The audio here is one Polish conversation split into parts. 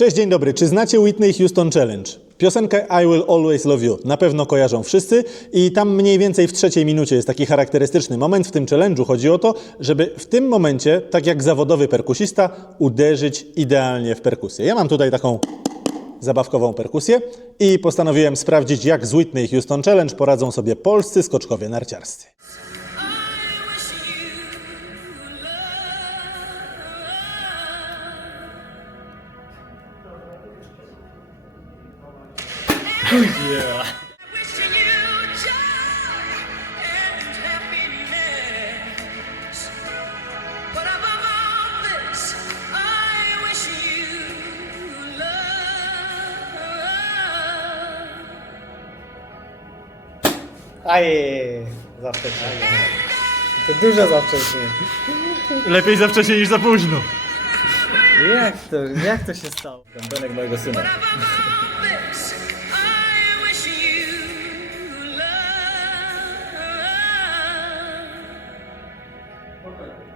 Cześć, dzień dobry. Czy znacie Whitney Houston Challenge? Piosenkę I Will Always Love You na pewno kojarzą wszyscy i tam mniej więcej w trzeciej minucie jest taki charakterystyczny moment w tym challenge'u. Chodzi o to, żeby w tym momencie, tak jak zawodowy perkusista, uderzyć idealnie w perkusję. Ja mam tutaj taką zabawkową perkusję i postanowiłem sprawdzić, jak z Whitney Houston Challenge poradzą sobie polscy skoczkowie narciarscy. Love. Aj, za wcześnie. To dużo za wcześnie. Lepiej za wcześnie niż za późno. Jak to, jak to się stało? Bębenek mojego syna. Love.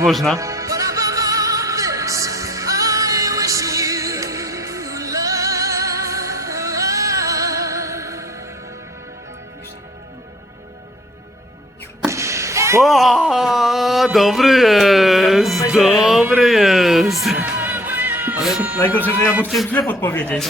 Można. O, dobry jest, dobry jest. Ale najgorsze, że ja mu chciałem źle podpowiedzieć.